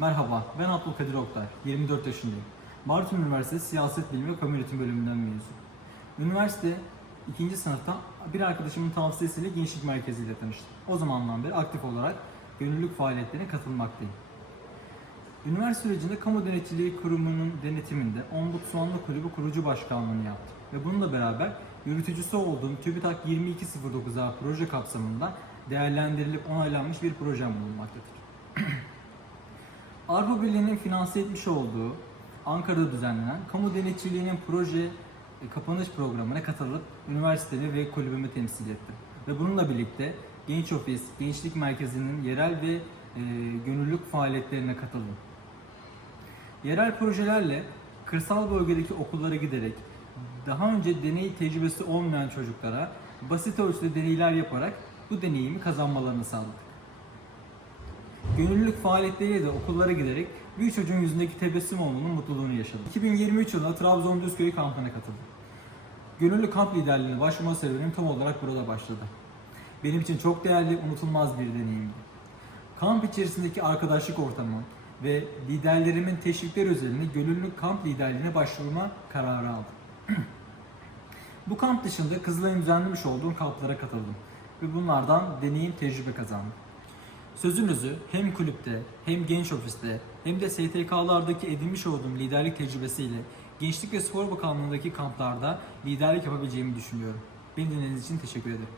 Merhaba, ben Abdülkadir Oktay, 24 yaşındayım. Bartın Üniversitesi Siyaset Bilimi ve Kamu bölümünden mezunum. Üniversite ikinci sınıfta bir arkadaşımın tavsiyesiyle Gençlik Merkezi ile tanıştım. O zamandan beri aktif olarak gönüllülük faaliyetlerine katılmaktayım. Üniversite sürecinde Kamu Denetçiliği Kurumu'nun denetiminde Ombudsmanlık Kulübü kurucu başkanlığını yaptım. Ve bununla beraber yürütücüsü olduğum TÜBİTAK 2209A proje kapsamında değerlendirilip onaylanmış bir projem bulunmaktadır. Avrupa Birliği'nin finanse etmiş olduğu Ankara'da düzenlenen kamu denetçiliğinin proje e, kapanış programına katılıp üniversitemi ve kulübümü temsil ettim. Ve bununla birlikte Genç Ofis, Gençlik Merkezi'nin yerel ve e, gönüllülük faaliyetlerine katıldım. Yerel projelerle kırsal bölgedeki okullara giderek daha önce deney tecrübesi olmayan çocuklara basit ölçüde deneyler yaparak bu deneyimi kazanmalarını sağladık. Gönüllülük faaliyetleriyle de okullara giderek bir çocuğun yüzündeki tebessüm olmanın mutluluğunu yaşadım. 2023 yılında Trabzon Düzköy kampına katıldım. Gönüllü kamp liderliğine başvurma serüvenim tam olarak burada başladı. Benim için çok değerli, unutulmaz bir deneyimdi. Kamp içerisindeki arkadaşlık ortamı ve liderlerimin teşvikleri üzerine gönüllü kamp liderliğine başvurma kararı aldım. Bu kamp dışında Kızılay'ın düzenlemiş olduğum kamplara katıldım ve bunlardan deneyim, tecrübe kazandım. Sözünüzü hem kulüpte, hem genç ofiste, hem de STK'lardaki edinmiş olduğum liderlik tecrübesiyle Gençlik ve Spor Bakanlığı'ndaki kamplarda liderlik yapabileceğimi düşünüyorum. Beni dinlediğiniz için teşekkür ederim.